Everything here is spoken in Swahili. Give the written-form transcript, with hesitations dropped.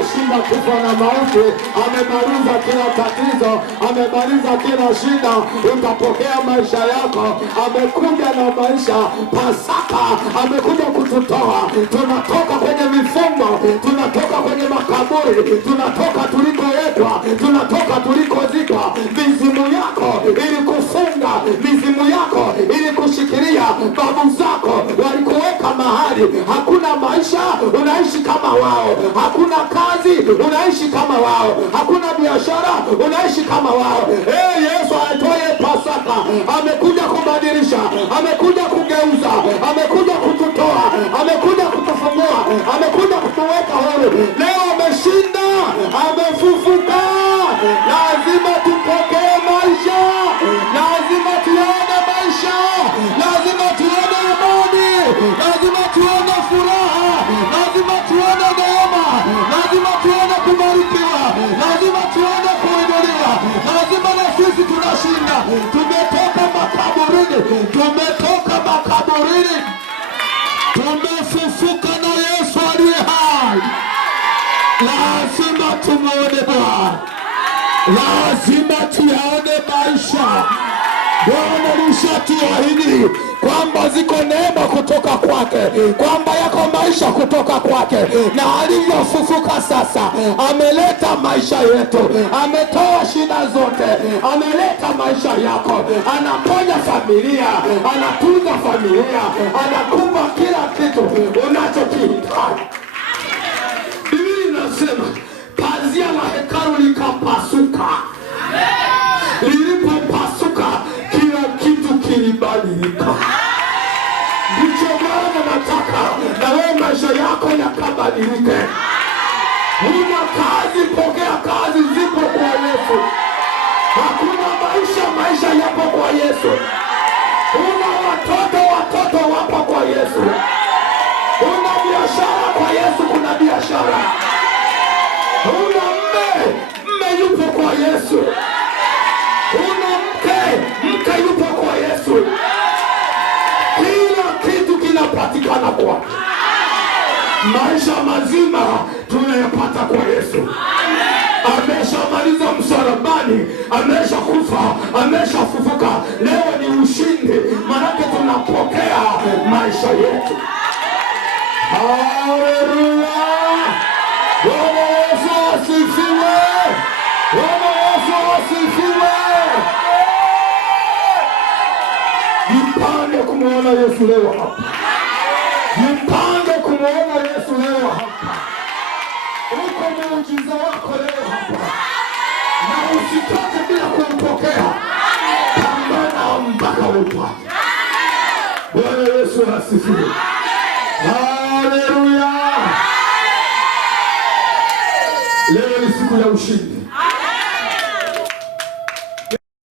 ameshinda kifo na mauti, amemaliza kila tatizo, amemaliza kila shida. Utapokea maisha yako. Amekuja na maisha. Pasaka amekuja kututoa. Tunatoka kwenye mifungo, tunatoka kwenye makaburi, tunatoka tulikowekwa, tunatoka tulikozikwa. Mizimu yako ili kufunga, mizimu yako ili kushikilia. Babu zako walikuweka mahali. Hakuna maisha unaishi kama wao, hakuna kazi unaishi kama wao, hakuna biashara unaishi kama wao. Yesu aitoe Pasaka amekuja kubadilisha, amekuja kugeuza, amekuja kututoa, amekuja kutufungua, amekuja kutuweka huru. Leo ameshinda, amefufuka. Lazima tupokee maisha, lazima tuone maisha, lazima tuone amani, lazima tuone furaha, lazima tuone neema, lazima tuone kubarikiwa, lazima tuone kuinuliwa. Lazima na sisi tunashinda. Tumetoka makaburini, tumetoka makaburini, tumefufuka na Yesu aliye hai. Lazima tumuone Bwana, lazima tuyaone maisha. Bwana alishatuahidi kwamba ziko neema kutoka kwake, kwamba yako maisha kutoka kwake, na alivyofufuka sasa ameleta maisha yetu, ametoa shida zote, ameleta maisha yako. Anaponya familia, anatunza familia, anakupa kila kitu unachokihitaji. Biblia inasema pazia la hekalu likapasuka. Lilipopasuka kila kitu kilibadilika. Ndicho maana nataka na wewe maisha yako yakabadilike. Huna kazi, pokea kazi, zipo kwa Yesu. Hakuna maisha yapo kwa Yesu. Huna watoto wapo kwa Yesu. Huna biashara, kwa Yesu kuna biashara. Huna mme yupo kwa Yesu. Una mke yupo kwa Yesu. Kila kitu kinapatikana kwake. Maisha mazima tunayapata kwa Yesu. Ameshamaliza msalabani, ameshakufa, ameshafufuka. Leo ni ushindi, manake tunapokea maisha yetu. Haleluya! Bwana Yesu asifiwe! Bwana Yesu asifiwe! Jipange kumuona Yesu leo hapa. Jipange kumuona Yesu leo hapa. Uko muujiza wako leo hapa. Na usitoke bila kumpokea. Pambana mpaka upate. Bwana Yesu asifiwe. Haleluya! Leo ni siku ya ushindi.